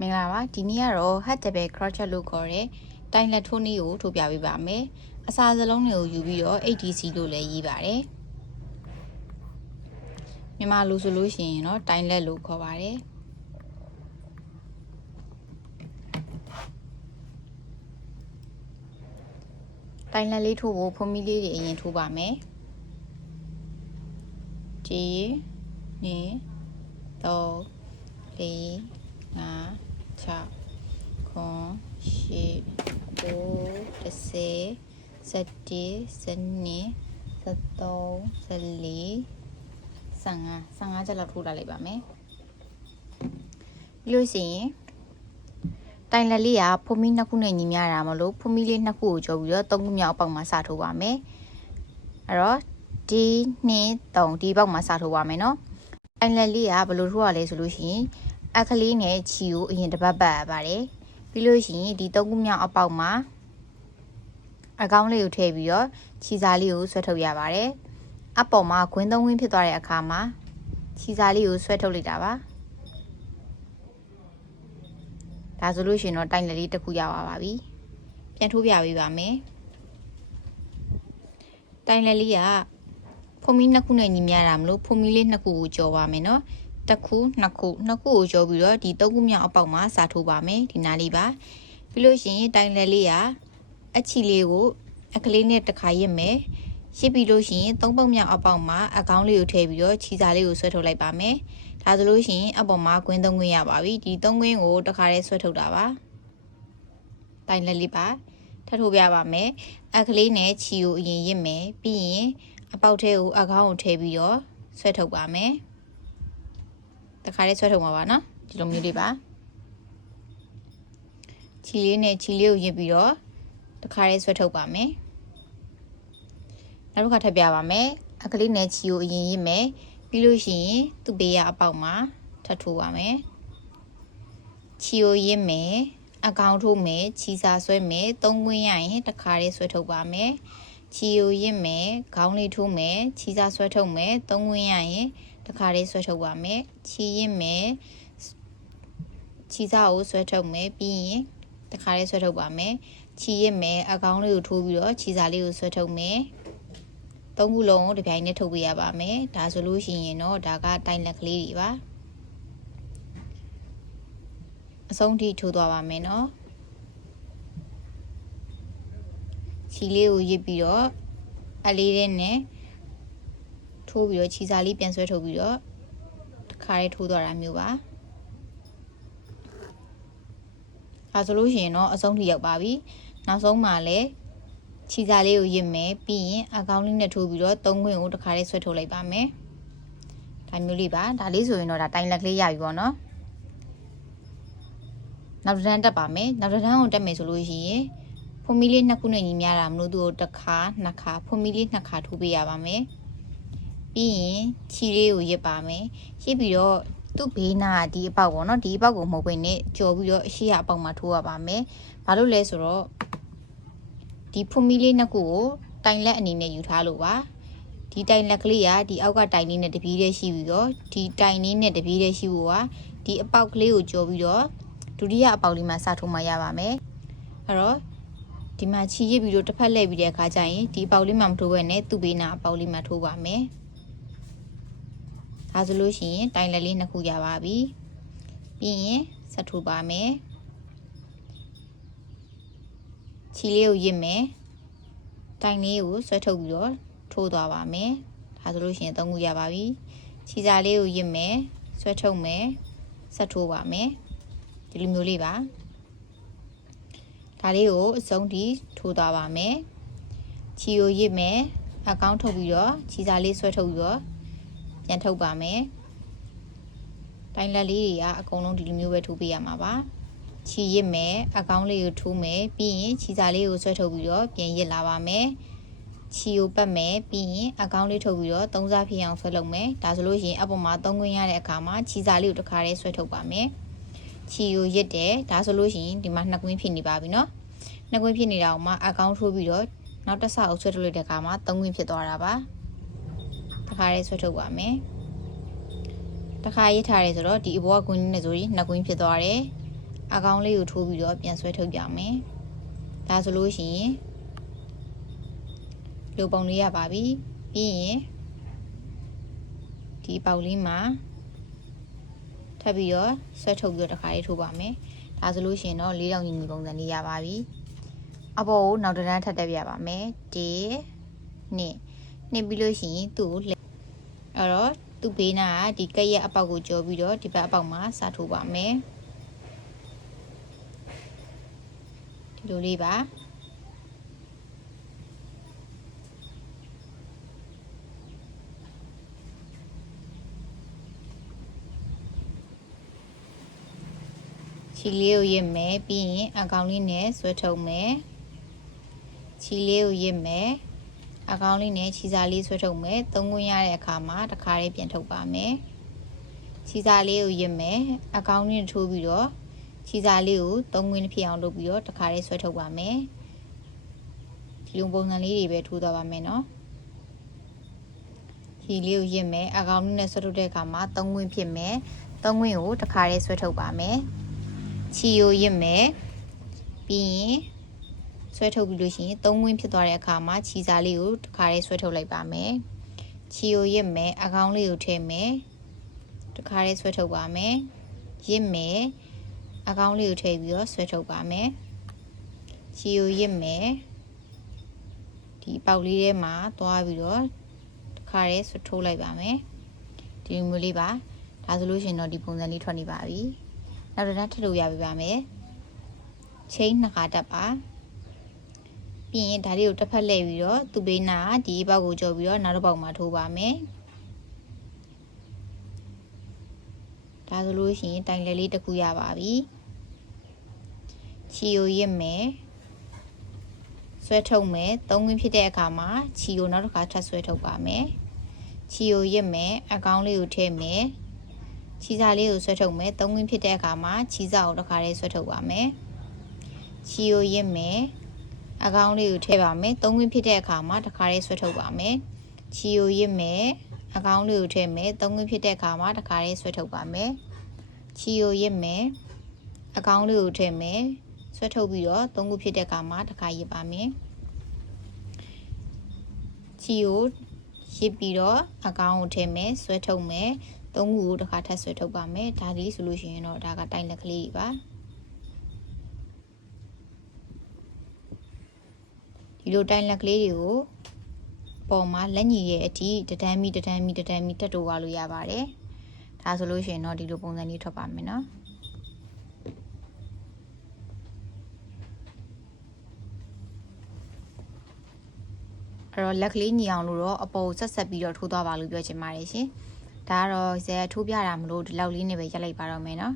မင်္ဂလာပါဒီနေ့ကတော့ hat table crochet လို့ခေါ်တဲ့တိုင်လက်ထိုးနည်းကိုထုတ်ပြပေးပါမယ်အစာစလုံးတွေကိုယူပြီးတော့ ATC လို့လည်းရေးပါတယ်မြန်မာလိုဆိုလို့ရှိရင်တော့တိုင်လက်လို့ခေါ်ပါတယ်တိုင်လက်လေးထိုးဖို့ဖုံးမီလေးတွေအရင်ထိုးပါမယ်1 2 3 4 5 6 9 10 15ချက်လောက်ထိုးလာလိုက်ပါမယ်ပြီးလို့ရှိရင်တိုင်လက်လေးကဖုံးမီနှစ်ခုနဲ့ညီမျှတာမလို့ဖုံးမီလေးနှစ်ခုကိုကျော်ပြီးတော့သုံးခုမြောက်အပေါက်မှာစထိုးပါမယ်အဲ့တော့ဒီ2 3ဒီပေါက်မှာစထိုးပါမယ်နော်တိုင်လက်လေးကဘယ်လိုထိုးရလဲဆိုလို့ရှိရင်အခလေးနဲ့ချီကိုအရင်တစ်ပတ်ပတ်ရပါတယ်ပြီးလို့ရှိရင်ဒီသုံးခုမြောက်အပေါက်မှာအကောင်းလေးကိုထည့်ပြီးတော့ချီစာလေးကိုဆွဲထုတ်ရပါတယ်အပေါ်မှာခွင်းသုံးခွင်းဖြစ်သွားတဲ့အခါမှာချီစာလေးကိုဆွဲထုတ်လိုက်တာပါဒါဆိုလို့ရှိရင်တော့တိုင်လက်လေးတစ်ခုရပါပြီပြန်ထိုးပြပေးပါမယ်တိုင်လက်လေးကဖုံးမီနှစ်ခုနဲ့ညီမျှတာမလို့ဖုံးမီလေးနှစ်ခုကိုကျော်ပါမယ်နော်တစ်ခုနှစ်ခုကိုကျော်ပြီးတော့ဒီသုံးခုမြောက်အပေါက်မှာစာထိုးပါမယ်ဒီနားလေးပါပြီးလို့ရှိရင်တိုင်လက်လေးကအချီလေးကိုအခလေးနဲ့တစ်ခါရစ်မယ်ရစ်ပြီးလို့ရှိရင်သုံးပုတ်မြောက်အပေါက်မှာအကောင်းလေးကိုထည့်ပြီးတော့ချီစာလေးကိုဆွဲထုတ်လိုက်ပါမယ်ဒါဆိုလို့ရှိရင်အပေါ်မှာကွင်းသုံးကွင်းရပါပြီဒီသုံးကွင်းကိုတစ်ခါလေးဆွဲထုတ်တာပါတိုင်လက်လေးပါထပ်ထိုးပြပါမယ်အခလေးနဲ့ချီကိုအရင်ရစ်မယ်ပြီးရင်အပေါက်ထဲကိုအကောင်းကိုထည့်ပြီးတော့ဆွဲထုတ်ပါမယ်တစ်ခါလေးဆွဲထုတ်ပါပါနော်ဒီလိုမျိုးလေးပါချီလေးနဲ့ချီလေးကိုရစ်ပြီးတော့တစ်ခါလေးဆွဲထုတ်ပါမယ်နောက်တစ်ခါထပ်ပြပါမယ်အခလေးနဲ့ချီကိုအရင်ရစ်မယ်ပြီးလို့ရှိရင်သူ့ဘေးရအပေါက်မှာထပ်ထိုးပါမယ်ချီကိုရစ်မယ်အကောင်ထိုးမယ်ချီစာဆွဲမယ်သုံးခွင်းရရင်တစ်ခါလေးဆွဲထုတ်ပါမယ်ချီကိုရစ်မယ်ခေါင်းလေးထိုးမယ်ချီစာဆွဲထုတ်မယ်သုံးခွင်းရရင်တစ်ခါလေးဆွဲထုတ်ပါမယ်ချီရစ်မယ်ချီစာကိုဆွဲထုတ်မယ်ပြီးရင်တစ်ခါလေးဆွဲထုတ်ပါမယ်ချီရစ်မယ်အကောင်လေးကိုထိုးပြီးတော့ချီစာလေးကိုဆွဲထုတ်မယ်သုံးခုလုံးကိုတစ်ပြိုင်တည်းထုတ်ပေးရပါမယ်ဒါဆိုလို့ရှိရင်တော့ဒါကတိုင်လက်ကလေးတွေပါအဆုံးထိထိုးသွားပါမယ်နော်ချီလေးကိုရစ်ပြီးတော့အလေးတဲ့နဲ့ထိုးပြီးတော့ချီစာလေးပြန်ဆွဲထုတ်ပြီးတော့တစ်ခါလေးထိုးသွားတာမျိုးပါဒါဆိုလို့ရှိရင်တော့အဆုံးထိရောက်ပါပြီနောက်ဆုံးမှာလည်းချီစာလေးကိုရစ်မယ်ပြီးရင်အကောင်းလေးနဲ့ထိုးပြီးတော့သုံးခွင်းကိုတစ်ခါလေးဆွဲထုတ်လိုက်ပါမယ်ဒါမျိုးလေးပါဒါလေးဆိုရင်တော့ဒါတိုင်လက်ကလေးရပြီပေါ့နော်နောက်တစ်တန်းတက်ပါမယ်နောက်တစ်တန်းကိုတက်မယ်ဆိုလို့ရှိရင်ဖုံးမီလေးနှစ်ခုနဲ့ညီမျှတာမလို့သူ့ကိုတစ်ခါနှစ်ခါဖုံးမီလေးနှစ်ခါထိုးပေးရပါမယ်ပြီးရင်ချီလေးကိုရစ်ပါမယ်ရစ်ပြီးတော့သူ့ဘေးနာဒီအပေါက်ပေါ့နော်ဒီအပေါက်ကိုမဟုတ်ဘဲနဲ့ကြော်ပြီးတော့အရှိရအပေါက်မှာထိုးရပါမယ်ဘာလို့လဲဆိုတော့ဒီဖုံးမီလေးနှစ်ခုကိုတိုင်လက်အနေနဲ့ယူထားလို့ပါဒီတိုင်လက်ကလေးကဒီအောက်ကတိုင်လေးနဲ့တပီးတည်းရှိပြီးတော့ဒီတိုင်လေးနဲ့တပီးတည်းရှိဖို့ကဒီအပေါက်ကလေးကိုကြော်ပြီးတော့ဒုတိယအပေါက်လေးမှာစထိုးမှရပါမယ်အဲ့တော့ဒီမှာချီရစ်ပြီးတော့တစ်ဖက်လှည့်ပြီးတဲ့အခါကျရင်ဒီအပေါက်လေးမှာမထိုးဘဲနဲ့သူ့ဘေးနာအပေါက်လေးမှာထိုးပါမယ်ဒါဆိုလို့ရှိရင်တိုင်လက်လေးနှစ်ခုရပါပြီပြီးရင်ဆက်ထိုးပါမယ်ချီလေးကိုရစ်မယ်တိုင်လေးကိုဆွဲထုတ်ပြီးတော့ထိုးသွားပါမယ်ဒါဆိုလို့ရှိရင်သုံးခုရပါပြီချီစာလေးကိုရစ်မယ်ဆွဲထုတ်မယ်ဆက်ထိုးပါမယ်ဒီလိုမျိုးလေးပါဒါလေးကိုအဆုံးထိထိုးသွားပါမယ်ချီကိုရစ်မယ်အကောင်းထုတ်ပြီးတော့ချီစာလေးဆွဲထုတ်ပြီးတော့ပြန်ထုတ်ပါမယ်တိုင်လက်လေးတွေကအကုန်လုံးဒီလိုမျိုးပဲထိုးပေးရမှာပါချီရစ်မယ်အကောင်းလေးကိုထိုးမယ်ပြီးရင်ချီစာလေးကိုဆွဲထုတ်ပြီးတော့ပြန်ရစ်လာပါမယ်ချီကိုပတ်မယ်ပြီးရင်အကောင်းလေးထုတ်ပြီးတော့သုံးစားဖြစ်အောင်ဆွဲလုပ်မယ်ဒါဆိုလို့ရှိရင်အပေါ်မှာသုံးခွင်းရတဲ့အခါမှာချီစာလေးကိုတစ်ခါလေးဆွဲထုတ်ပါမယ်ချီကိုရစ်တယ်ဒါဆိုလို့ရှိရင်ဒီမှာနှစ်ကွင်းဖြစ်နေပါပြီနော်နှစ်ကွင်းဖြစ်နေတာကိုမှအကောင်းထိုးပြီးတော့နောက်တစ်ဆအုပ်ဆွဲထုတ်လိုက်တဲ့အခါမှာသုံးကွင်းဖြစ်သွားတာပါတစ်ခါလေးဆွဲထုတ်ပါမယ်တစ်ခါရစ်ထားတယ်ဆိုတော့ဒီအပေါ်ကကွင်းနဲ့ဆိုရင်နှစ်ကွင်းဖြစ်သွားတယ် အကောင်းလေးကိုထိုးပြီးတော့ပြန်ဆွဲထုတ်ပြမယ်ဒါဆိုလို့ရှိရင်လူပုံလေးရပါပြီပြီးရင်ဒီပေါက်လေးမှာထပ်ပြီးတော့ဆွဲထုတ်ပြီးတော့တစ်ခါလေးထိုးပါမယ်ဒါဆိုလို့ရှိရင်တော့၄တောင်ညီညီပုံစံလေးရပါပြီအပေါ်ကိုနောက်တစ်တန်းထပ်တက်ပြပါမယ်1 2ပြီးလို့ရှိရင်သူ့ကိုအဲ့တော့သူ့ဘေးနာကဒီကက်ရက်အပေါက်ကိုကျော်ပြီးတော့ဒီဘက်အပေါက်မှာစထိုးပါမယ်ဒီလိုလေးပါချီလေးကိုရစ်မယ်ပြီးရင်အကောင်လေးနဲ့ဆွဲထုတ်မယ်ချီလေးကိုရစ်မယ်အကောင်လေးနဲ့ချီစာလေးဆွဲထုတ်မယ်သုံးခွင်းရတဲ့အခါမှာတစ်ခါလေးပြန်ထုတ်ပါမယ်ချီစာလေးကိုရစ်မယ်အကောင်လေးထိုးပြီးတော့ချီစာလေးကိုသုံးခွင်းဖြစ်အောင်လုပ်ပြီးတော့တစ်ခါလေးဆွဲထုတ်ပါမယ်ဒီလိုပုံစံလေးတွေပဲထိုးသွားပါမယ်နော်ချီလေးကိုရစ်မယ်အကောင်လေးနဲ့ဆွဲထုတ်တဲ့အခါမှာသုံးခွင်းဖြစ်မယ်သုံးခွင်းကိုတစ်ခါလေးဆွဲထုတ်ပါမယ်ချီကိုရစ်မယ်ပြီးရင်ဆွဲထုတ်ပြီးလို့ရှိရင်သုံးခွင်းဖြစ်သွားတဲ့အခါမှာချီစာလေးကိုတစ်ခါလေးဆွဲထုတ်လိုက်ပါမယ်ချီကိုရစ်မယ်အကောင်လေးကိုထည့်မယ်တစ်ခါလေးဆွဲထုတ်ပါမယ်ရစ်မယ်အကောင်လေးကိုထည့်ပြီးတော့ဆွဲထုတ်ပါမယ်ချီကိုရစ်မယ်ဒီပေါက်လေးထဲမှာသွားပြီးတော့တစ်ခါလေးဆွဲထုတ်လိုက်ပါမယ်ဒီလိုမျိုးလေးပါဒါဆိုလို့ရှိရင်တော့ဒီပုံစံလေးထွက်နေပါပြီနောက်တစ်ခါထပ်လို့ရပြီပါမယ်ချိန်နှစ်ခါတက်ပါပြီးရင်ဒါလေးကိုတစ်ဖက်လှည့်ပြီးတော့သူ့ဘေးနာဒီဘောက်ကိုကျော်ပြီးတော့နောက်တစ်ဘောက်မှာထိုးပါမယ်ဒါဆိုလို့ရှိရင်တိုင်လဲလေးတစ်ခုရပါပြီချီကိုရစ်မယ်ဆွဲထုတ်မယ်သုံးခွင်းဖြစ်တဲ့အခါမှာချီကိုနောက်တစ်ခါထပ်ဆွဲထုတ်ပါမယ်ချီကိုရစ်မယ်အကောင်လေးကိုထည့်မယ်ချီစာလေးကိုဆွဲထုတ်မယ်သုံးခွင်းဖြစ်တဲ့အခါမှာချီစာကိုတစ်ခါလေးဆွဲထုတ်ပါမယ်ချီကိုရစ်မယ်အကောင်လေးကိုထည့်ပါမယ်သုံးခွင်းဖြစ်တဲ့အခါမှာတစ်ခါလေးဆွဲထုတ်ပါမယ်ချီကိုရစ်မယ်အကောင်လေးကိုထည့်မယ်သုံးခွင်းဖြစ်တဲ့အခါမှာတစ်ခါလေးဆွဲထုတ်ပါမယ်ချီကိုရစ်မယ်အကောင်လေးကိုထည့်မယ်ဆွဲထုတ်ပြီးတော့သုံးခုဖြစ်တဲ့အခါမှာတစ်ခါရစ်ပါမယ်ချီကိုရစ်ပြီးတော့အကောင်ကိုထည့်မယ်ဆွဲထုတ်မယ်သုံးခုကိုတစ်ခါထပ်ဆွဲထုတ်ပါမယ်ဒါလေးဆိုလို့ရှိရင်တော့ဒါကတိုင်လက်ကလေးပါဒီလိုတိုင်လက်ကလေးတွေကိုပေါ်မှာလက်ညီရဲ့အထိတဒန်းမီတက်တိုးသွားလို့ရပါတယ်ဒါဆိုလို့ရှိရင်တော့ဒီလိုပုံစံလေးထွက်ပါမယ်နော်အဲ့တော့လက်ကလေးညီအောင်လို့တော့အပေါ်ဆက်ပြီးတော့ထိုးသွားပါလို့ပြောချင်ပါတယ်ရှင်ဒါကတော့ဇက်ထိုးပြတာမလို့ဒီလောက်လေးနဲ့ပဲရက်လိုက်ပါတော့မယ်နော်